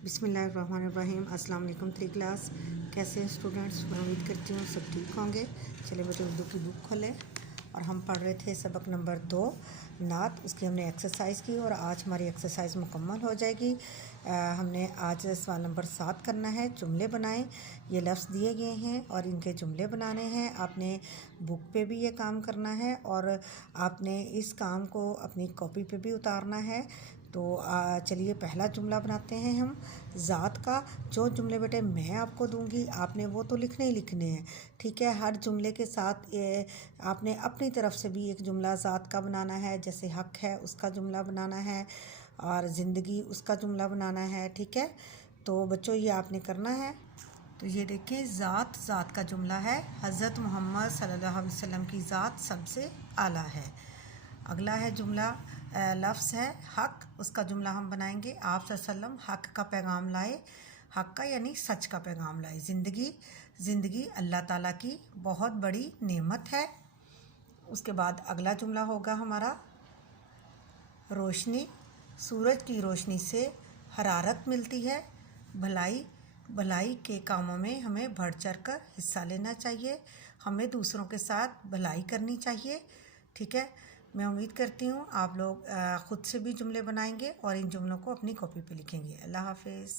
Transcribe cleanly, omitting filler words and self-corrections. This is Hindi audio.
बिस्मिल्लाहिर्रहमानिर्रहीम। अस्सलाम वालेकुम। 3 क्लास कैसे हैं स्टूडेंट्स? मैं उम्मीद करती हूँ सब ठीक होंगे। चलिए बेटे उर्दू की बुक खोलें और हम पढ़ रहे थे सबक नंबर 2 नात। उसकी हमने एक्सरसाइज की और आज हमारी एक्सरसाइज मुकम्मल हो जाएगी। हमने आज सवाल नंबर 7 करना है। जुमले बनाएं। ये लफ्ज़ दिए गए हैं और इनके जुमले बनाने हैं। आपने बुक पे भी ये काम करना है और आपने इस काम को अपनी कॉपी पे भी उतारना है। तो चलिए पहला जुमला बनाते हैं हम ज़ात का। जो जुमले बेटे मैं आपको दूंगी आपने वो तो लिखने ही लिखने हैं, ठीक है। हर जुमले के साथ आपने अपनी तरफ से भी एक जुमला ज़ात का बनाना है। जैसे हक है उसका जुमला बनाना है और ज़िंदगी उसका जुमला बनाना है, ठीक है। तो बच्चों ये आपने करना है। तो ये देखें ज़ात का जुमला है हज़रत मोहम्मद सल्लल्लाहु अलैहि वसल्लम की ज़ात सबसे आला है। अगला है जुमला लफ्ज़ है हक, उसका जुमला हम बनाएंगे आप सल्लम हक का पैगाम लाए। हक का यानी सच का पैगाम लाए। ज़िंदगी अल्लाह ताला की बहुत बड़ी नेमत है। उसके बाद अगला जुमला होगा हमारा रोशनी, सूरज की रोशनी से हरारत मिलती है। भलाई के कामों में हमें बढ़ चढ़ कर हिस्सा लेना चाहिए। हमें दूसरों के साथ भलाई करनी चाहिए, ठीक है। मैं उम्मीद करती हूँ आप लोग ख़ुद से भी जुमले बनाएंगे और इन जुमलों को अपनी कॉपी पे लिखेंगे। अल्लाह हाफिज़।